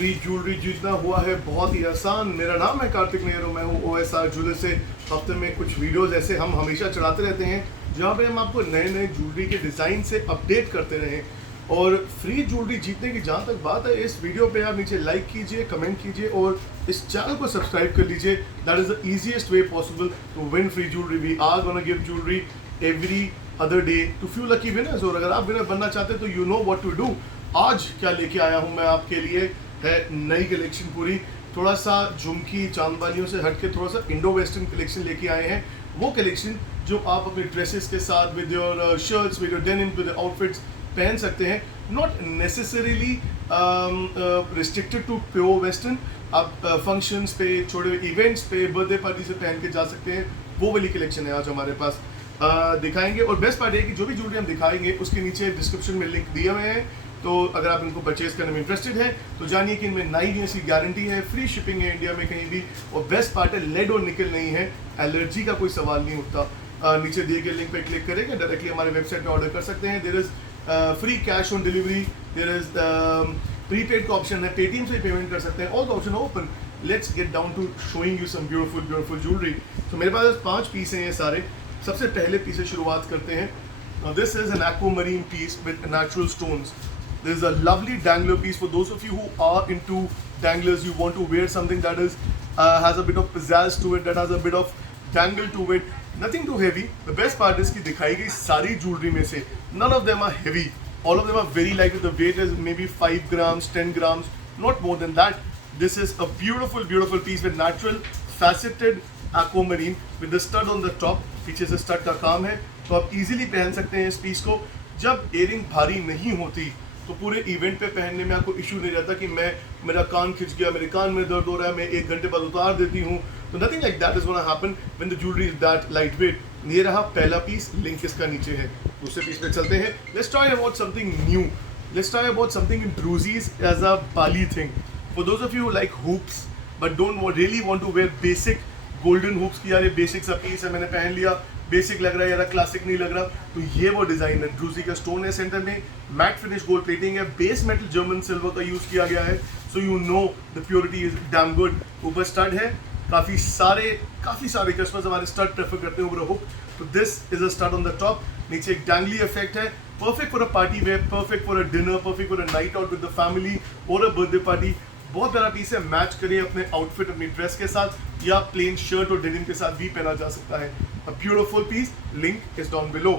Free jewellery जीतना हुआ है बहुत ही आसान। मेरा नाम है कार्तिक मेहर और मैं हूँ OSR ज्वेलर से। हफ्ते में कुछ वीडियोस ऐसे हम हमेशा चढ़ाते रहते हैं जहाँ पे हम आपको नए नए ज्वेलरी के डिज़ाइन से अपडेट करते रहें। और फ्री ज्वेलरी जीतने की जहाँ तक बात है, इस वीडियो पे आप नीचे लाइक कीजिए, कमेंट कीजिए और इस चैनल को सब्सक्राइब कर लीजिए। That is the easiest way possible to win free jewellery. We are gonna give jewellery every other day to few lucky winners. और अगर आप विनर बनना चाहते हैं तो you know what to do. आज क्या लेके आया हूँ मैं आपके लिए है नई कलेक्शन पूरी। थोड़ा सा झुमकी चांदबालियों से हट के थोड़ा सा इंडो वेस्टर्न कलेक्शन लेके आए हैं। वो कलेक्शन जो आप अपने ड्रेसेस के साथ with your shirts, with your denim, with outfits पहन सकते हैं। Not necessarily restricted to pure western. आप फंक्शंस पे, छोटे इवेंट्स पे, बर्थडे पार्टी से पहन के जा सकते हैं। वो वाली कलेक्शन है आज हमारे पास। दिखाएंगे और बेस्ट पार्ट है कि जो भी ज्वेलरी हम दिखाएंगे उसके नीचे डिस्क्रिप्शन में लिंक दिए हुए हैं। तो अगर आप इनको परचेज करने में इंटरेस्टेड हैं तो जानिए कि इनमें 9 ईयर्स की गारंटी है, फ्री शिपिंग है इंडिया में कहीं भी। और बेस्ट पार्ट है लेड और निकल नहीं है, एलर्जी का कोई सवाल नहीं उठता। नीचे दिए गए लिंक पे क्लिक करेंगे, डायरेक्टली हमारे वेबसाइट पे ऑर्डर कर सकते हैं। There is free cash on delivery, there is prepaid का ऑप्शन है, पेटीएम से पेमेंट कर सकते हैं। All the option open. Let's get down to showing you some beautiful jewellery. तो मेरे पास 5 पीस हैं ये सारे। सबसे पहले पीस से शुरुआत करते हैं। This is an aquamarine piece with natural stones. This is a lovely dangler piece for those of you who are into danglers. You want to wear something that is has a bit of pizzazz to it, that has a bit of dangle to it. Nothing too heavy. The best part is कि दिखाई गई सारी jewelry में से none of them are heavy. All of them are very light. The weight is maybe 5 grams, 10 grams, not more than that. This is a beautiful piece with natural faceted aquamarine with the stud on the top. पीछे से stud का काम है, तो आप easily पहन सकते हैं इस पीस को। जब इयरिंग भारी नहीं होती तो पूरे इवेंट पे पहनने में आपको इशू नहीं रहता कि मेरा कान खिंच गया, मेरे कान में दर्द हो रहा है, मैं 1 घंटे बाद उतार देती हूँ। तो nothing like that is gonna happen when the jewellery is that light weight. ये रहा पहला पीस, लिंक इसका नीचे है। दूसरे पीस पे चलते हैं। Let's try about something new. Let's try about something in druzies as a Bali thing. For those of you like hoops but don't really want to wear basic golden hoops की, यार ये basic सा piece है, मैंने पहन लिया, basic लग रहा है, यार क्लासिक नहीं लग रहा, तो ये वो डिजाइन है। ड्रूजी का स्टोन है सेंटर में, मैट फिनिश गोल्ड प्लेटिंग है, बेस मेटल जर्मन सिल्वर का यूज किया गया है, so you know the purity is damn good. ऊपर स्टड है, काफी सारे कस्टमर्स हमारे स्टड प्रेफर करते हैं ओवर हुक, तो this is a stud on the top. नीचे एक डैंगली इफेक्ट है, perfect for a party wear, perfect for a dinner, perfect for a night out with the family और अ बर्थडे पार्टी। बहुत प्यारा piece है, match करिए अपने आउटफिट, अपनी ड्रेस के साथ, या प्लेन शर्ट और डेनिम के साथ भी पहना जा सकता है। A beautiful piece, link is down below.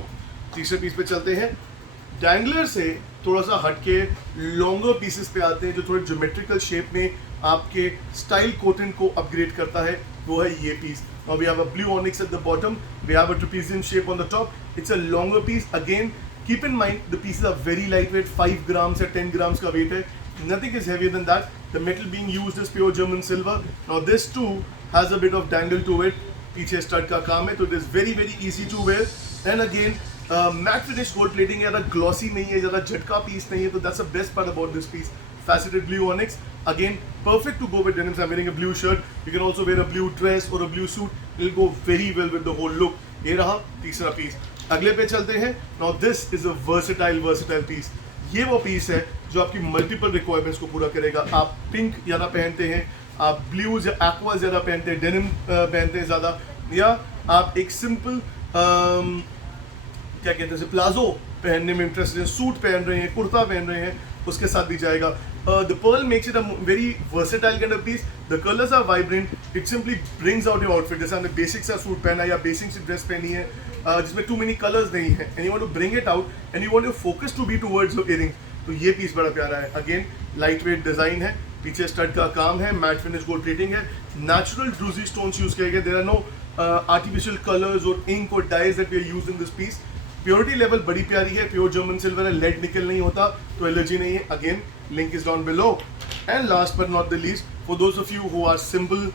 तीसरे पीस पे चलते हैं। डैंगलर से थोड़ा सा हटके लॉन्गर पीसेस पे आते हैं जो थोड़े ज्योमेट्रिकल शेप में आपके स्टाइल कोटेंट को अपग्रेड करता है, वो है ये piece. Now we have a blue onyx at the bottom, we have a trapezium shape on the top. It's a longer piece. Again, keep in mind the pieces are very lightweight, 5 grams or 10 grams का weight है. Nothing is heavier than that. The metal being used is pure German silver. Now this too has a bit of dangle to it. पीछे stud का काम है, तो it is very easy to wear. And again, matte finish gold plating है, ज़्यादा glossy नहीं है, ज़्यादा झटका पीस नहीं है, तो that's the best part about this piece. Faceted blue onyx, again perfect to go with denims. I'm wearing a blue shirt. You can also wear a blue dress or a blue suit. It'll go very well with the whole look. ये रहा तीसरा piece. अगले पे चलते हैं। Now this is a versatile piece. ये वो piece है जो आपकी मल्टीपल रिक्वायरमेंट्स को पूरा करेगा। आप पिंक ज़्यादा पहनते हैं, आप ब्लूज या एक्वा ज़्यादा पहनते हैं, डेनिम पहनते हैं ज़्यादा, या आप एक सिंपल क्या कहते हैं प्लाजो पहनने में इंटरेस्टेड हैं, सूट पहन रहे हैं, कुर्ता पहन रहे हैं, उसके साथ भी जाएगा। The pearl makes it a very versatile kind of piece. The colours are vibrant, it simply brings out your outfit. जैसे आपने बेसिक सा सूट पहना या बेसिक सी ड्रेस पहनी है जिसमें टू मेनी कलर्स नहीं है, and you want to bring it out and you want your focus to be towards your earrings, तो ये पीस बड़ा प्यारा है। अगेन लाइट वेट डिजाइन है, पीछे स्टड का काम है, मैट फिनिश गोल्ड प्लेटिंग है, नेचुरल ड्रूजी स्टोन्स यूज किए गए। There are no artificial colours और इंक और dyes that we are used in this piece. Purity level बड़ी प्यारी है, प्योर जर्मन सिल्वर है, लेड निकल नहीं होता, तो एलर्जी नहीं है। Again link is down below. And last but not the least, for those of you who are simple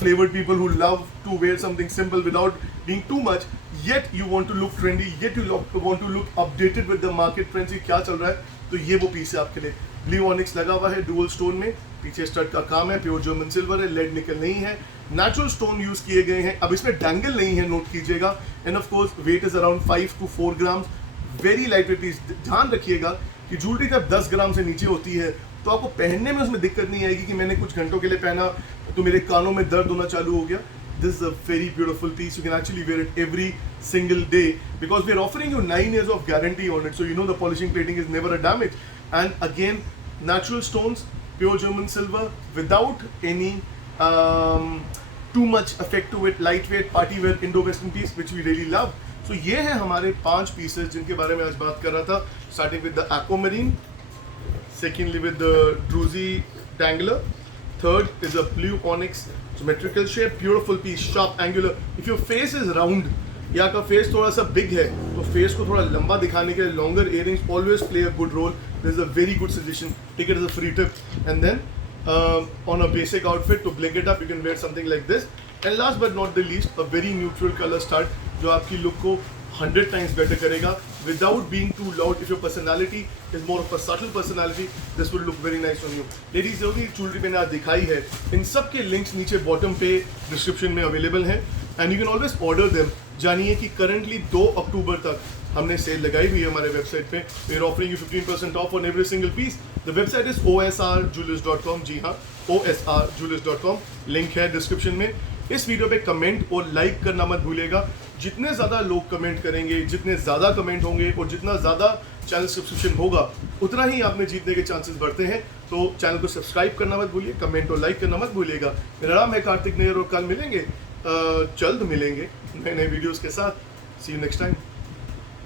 flavored people who love to wear something simple without being too much, yet you want to look trendy, yet you want to look updated with the market trends, क्या चल रहा है, तो ये वो piece है आपके लिए। ब्लू ऑनिक्स लगा हुआ है डुअल स्टोन में, पीछे स्टड का काम है, प्योर जर्मन सिल्वर है, लेड निकल नहीं है, नेचुरल स्टोन यूज किए गए हैं। अब इसमें डैंगल नहीं है, नोट कीजिएगा। And of course weight is around 5 to 4 grams, very light weight piece. ध्यान रखिएगा कि ज्वेलरी जब 10 ग्राम से नीचे होती है तो आपको पहनने में उसमें दिक्कत नहीं आएगी कि मैंने कुछ घंटों के लिए पहना तो मेरे कानों में दर्द होना चालू हो गया. This is a very beautiful piece. You can actually wear it every single day because we are offering you 9 years of guarantee on it. So you know the polishing plating is never a damage. And again, natural stones, pure German silver, without any too much effect to it. Lightweight, party wear, Indo-Western piece, which we really love. So ये है हमारे 5 pieces जिनके बारे में आज बात कर रहा था. Starting with the aquamarine, secondly with the druzy dangler, third is a blue onyx symmetrical shape, beautiful piece, sharp, angular. If your face is round या आपका फेस थोड़ा सा बिग है तो फेस को थोड़ा लंबा दिखाने के लिए longer earrings always play a good role. This is a very good suggestion. Take it as a free tip. And then on a basic outfit to blink it up you can wear something like this. And last but not the least a very neutral colour start जो आपकी look को 100 times better करेगा without being too loud. If your personality is more of a subtle personality, this will look very nice on you. Ladies, जो भी jewellery मैंने आज दिखाई है इन सब के लिंक्स नीचे बॉटम पे डिस्क्रिप्शन में अवेलेबल हैं and you can always order them. जानिए कि करंटली 2 अक्टूबर तक हमने सेल लगाई हुई है हमारे वेबसाइट पे. We are offering you 15% off on every single piece. The website is osrjewelers.com. जी हाँ, osrjewelers.com. लिंक है डिस्क्रिप्शन में. इस वीडियो पे कमेंट और लाइक करना मत भूलिएगा. जितने ज़्यादा लोग कमेंट करेंगे, जितने ज़्यादा कमेंट होंगे और जितना ज़्यादा चैनल सब्सक्रिप्शन होगा उतना ही आपने जीतने के चांसेस बढ़ते हैं. तो चैनल को सब्सक्राइब करना मत भूलिए, कमेंट और लाइक करना मत भूलिएगा. मेरा नाम है कार्तिक नेहर और कल मिलेंगे, जल्द मिलेंगे नए वीडियोज़ के साथ. सी यू नेक्स्ट टाइम.